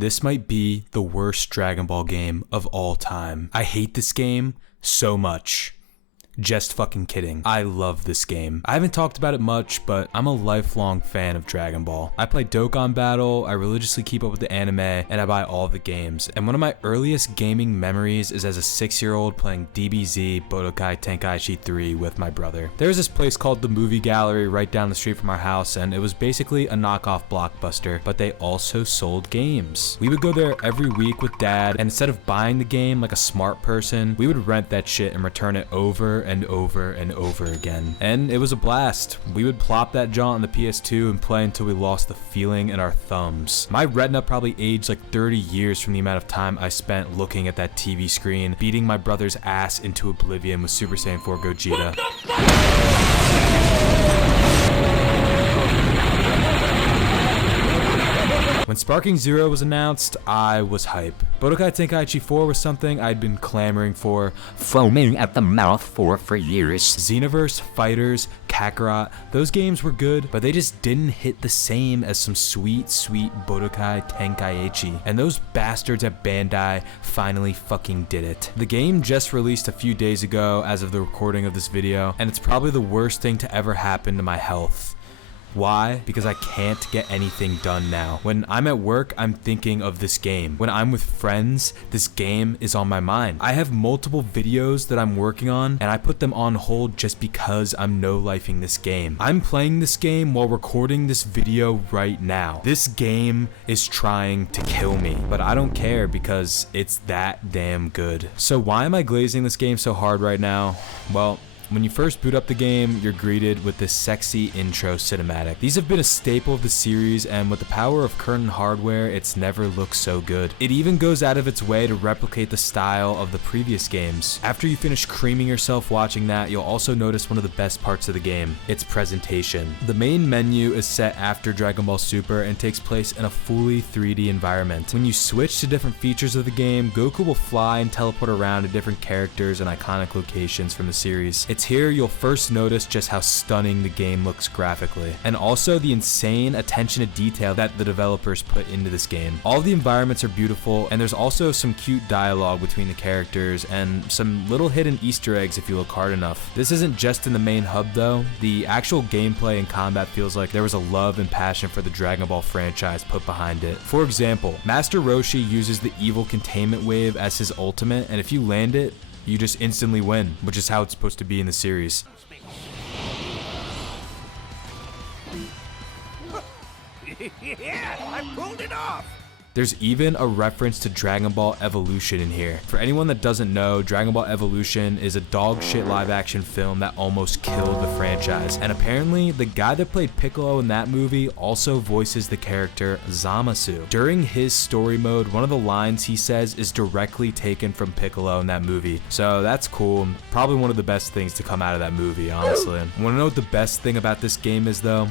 This might be the worst Dragon Ball game of all time. I hate this game so much. Just fucking kidding. I love this game. I haven't talked about it much, but I'm a lifelong fan of Dragon Ball. I play Dokkan Battle, I religiously keep up with the anime, and I buy all the games. And one of my earliest gaming memories is as a 6-year-old playing DBZ Budokai Tenkaichi 3 with my brother. There's this place called the Movie Gallery right down the street from our house, and it was basically a knockoff Blockbuster, but they also sold games. We would go there every week with dad, and instead of buying the game like a smart person, we would rent that shit and return it over and over and over again. And it was a blast. We would plop that jaunt on the PS2 and play until we lost the feeling in our thumbs. My retina probably aged like 30 years from the amount of time I spent looking at that TV screen, beating my brother's ass into oblivion with Super Saiyan 4 Gogeta. When Sparking Zero was announced, I was hype. Budokai Tenkaichi 4 was something I'd been clamoring for, foaming at the mouth for years. Xenoverse, Fighters, Kakarot, those games were good, but they just didn't hit the same as some sweet Budokai Tenkaichi. And those bastards at Bandai finally fucking did it. The game just released a few days ago as of the recording of this video, and it's probably the worst thing to ever happen to my health. Why? Because I can't get anything done now. When I'm at work, I'm thinking of this game. When I'm with friends, this game is on my mind. I have multiple videos that I'm working on, and I put them on hold just because I'm no-lifing this game. I'm playing this game while recording this video right now. This game is trying to kill me, but I don't care because it's that damn good. So why am I glazing this game so hard right now? Well, when you first boot up the game, you're greeted with this sexy intro cinematic. These have been a staple of the series, and with the power of current hardware, it's never looked so good. It even goes out of its way to replicate the style of the previous games. After you finish creaming yourself watching that, you'll also notice one of the best parts of the game, its presentation. The main menu is set after Dragon Ball Super and takes place in a fully 3D environment. When you switch to different features of the game, Goku will fly and teleport around to different characters and iconic locations from the series. It's here you'll first notice just how stunning the game looks graphically, and also the insane attention to detail that the developers put into this game. All the environments are beautiful, and there's also some cute dialogue between the characters and some little hidden Easter eggs if you look hard enough. This isn't just in the main hub though. The actual gameplay and combat feels like there was a love and passion for the Dragon Ball franchise put behind it. For example, Master Roshi uses the evil containment wave as his ultimate, and if you land it, you just instantly win, which is how it's supposed to be in the series. Yeah, I pulled it off! There's even a reference to Dragon Ball Evolution in here. For anyone that doesn't know, Dragon Ball Evolution is a dog shit live action film that almost killed the franchise. And apparently, the guy that played Piccolo in that movie also voices the character Zamasu. During his story mode, one of the lines he says is directly taken from Piccolo in that movie. So that's cool. Probably one of the best things to come out of that movie, honestly. Want to know what the best thing about this game is though?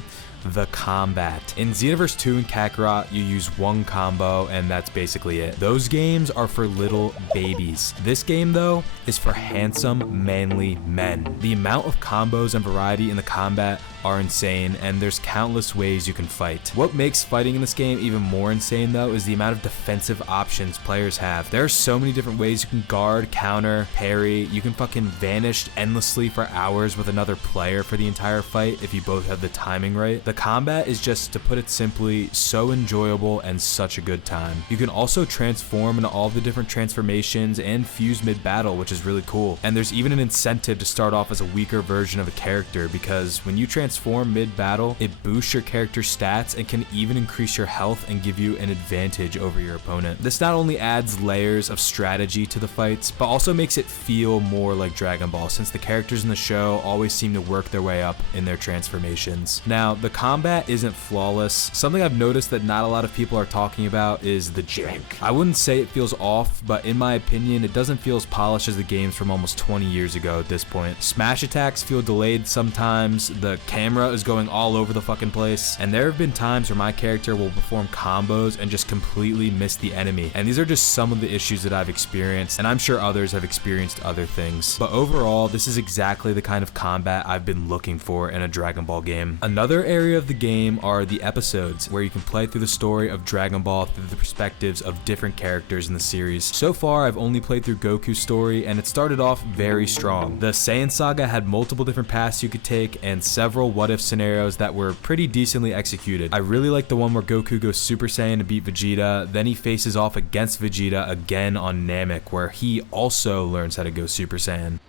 The combat. In Xenoverse 2 and Kakarot, you use one combo and that's basically it. Those games are for little babies. This game though is for handsome, manly men. The amount of combos and variety in the combat are insane, and there's countless ways you can fight. What makes fighting in this game even more insane though is the amount of defensive options players have. There are so many different ways you can guard, counter, parry. You can fucking vanish endlessly for hours with another player for the entire fight if you both have the timing right. The combat is just, to put it simply, so enjoyable and such a good time. You can also transform into all the different transformations and fuse mid-battle, which is really cool. And there's even an incentive to start off as a weaker version of a character, because when you transform mid-battle, it boosts your character's stats and can even increase your health and give you an advantage over your opponent. This not only adds layers of strategy to the fights, but also makes it feel more like Dragon Ball, since the characters in the show always seem to work their way up in their transformations. Now, the combat isn't flawless. Something I've noticed that not a lot of people are talking about is the jank. I wouldn't say it feels off, but in my opinion, it doesn't feel as polished as the games from almost 20 years ago at this point. Smash attacks feel delayed sometimes, the camera is going all over the fucking place, and there have been times where my character will perform combos and just completely miss the enemy. And these are just some of the issues that I've experienced, and I'm sure others have experienced other things. But overall, this is exactly the kind of combat I've been looking for in a Dragon Ball game. Another area of the game are the episodes, where you can play through the story of Dragon Ball through the perspectives of different characters in the series. So far, I've only played through Goku's story, and it started off very strong. The Saiyan saga had multiple different paths you could take, and several what-if scenarios that were pretty decently executed. I really like the one where Goku goes Super Saiyan to beat Vegeta, then he faces off against Vegeta again on Namek, where he also learns how to go Super Saiyan.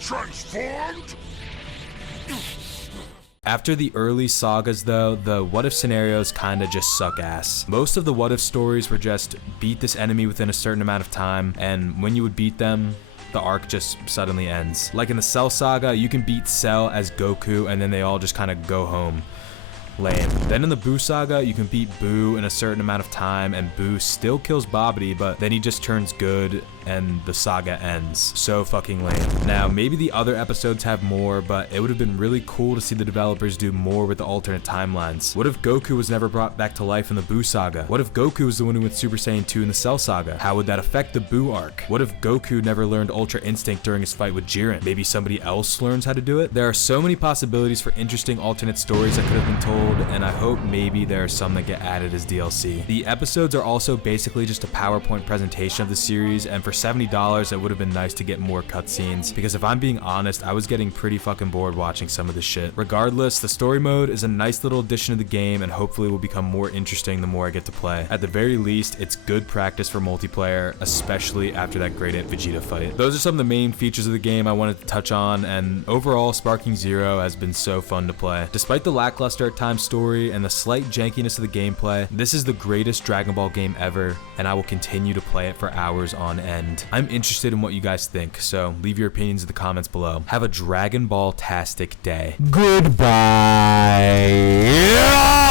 Transformed? After the early sagas though, the what if scenarios kinda just suck ass. Most of the what if stories were just beat this enemy within a certain amount of time, and when you would beat them, the arc just suddenly ends. Like in the Cell saga, you can beat Cell as Goku and then they all just kinda go home. Lame. Then in the Buu saga, you can beat Buu in a certain amount of time and Buu still kills Babidi, but then he just turns good and the saga ends. So fucking lame. Now, maybe the other episodes have more, but it would have been really cool to see the developers do more with the alternate timelines. What if Goku was never brought back to life in the Buu saga? What if Goku was the one who went Super Saiyan 2 in the Cell saga? How would that affect the Buu arc? What if Goku never learned Ultra Instinct during his fight with Jiren? Maybe somebody else learns how to do it? There are so many possibilities for interesting alternate stories that could have been told, and I hope maybe there are some that get added as DLC. The episodes are also basically just a PowerPoint presentation of the series, and for $70 it would have been nice to get more cutscenes, because if I'm being honest, I was getting pretty fucking bored watching some of this shit. Regardless, the story mode is a nice little addition to the game and hopefully will become more interesting the more I get to play. At the very least, it's good practice for multiplayer, especially after that Great Aunt Vegeta fight. Those are some of the main features of the game I wanted to touch on, and overall, Sparking Zero has been so fun to play. Despite the lackluster at times story and the slight jankiness of the gameplay, this is the greatest Dragon Ball game ever, and I will continue to play it for hours on end. I'm interested in what you guys think, so leave your opinions in the comments below. Have a Dragon Ball-tastic day. Goodbye.